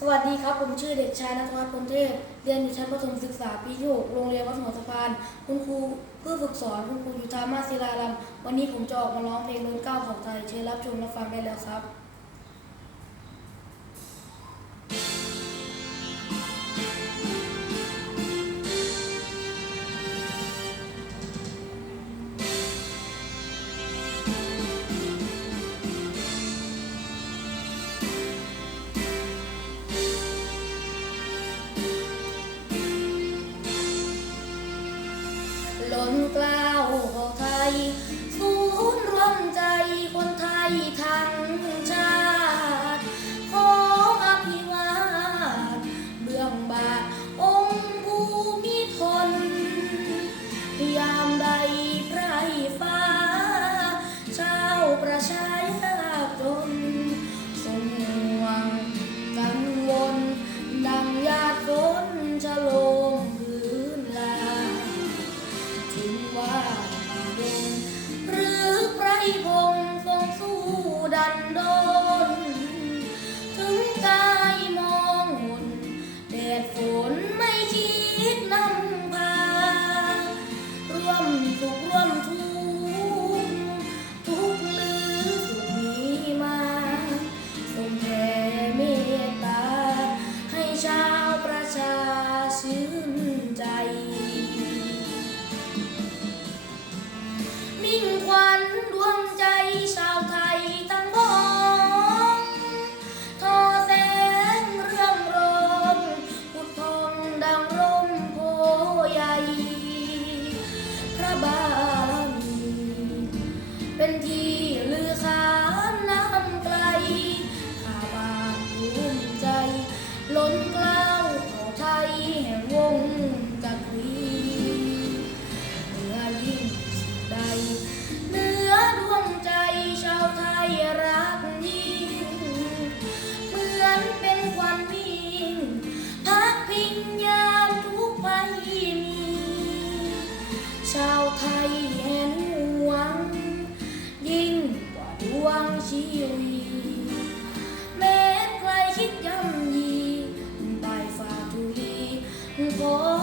สวัสดีครับ ผมชื่อเด็กชายนัทวัฒน์พลเทพ เรียนอยู่ชั้นประถมศึกษาปีที่6โรงเรียนวัดหัวสะพาน คุณครูเพื่อฝึกสอนคุณครูอยู่ทามาศิลาลัมวันนี้ผมจะออกมาร้องเพลงล้นเก้าของไทย เชิญรับชมและฟังได้แล้วครับ ล้นกล้าวของไทยศูนย์รวมใจคนไทยทั้งชาติขออภิวาทเบื้องบาทองค์ภูมิพลยามใดไพรฟ้า ชาวประชายาจนสมหวังกัง ถึ 情怀。 ชาวไทยแห่งหวังยิ่งกว่าดวงชีวีแม้ใครคิดย่ำยีใบฝ่าทุลีขอ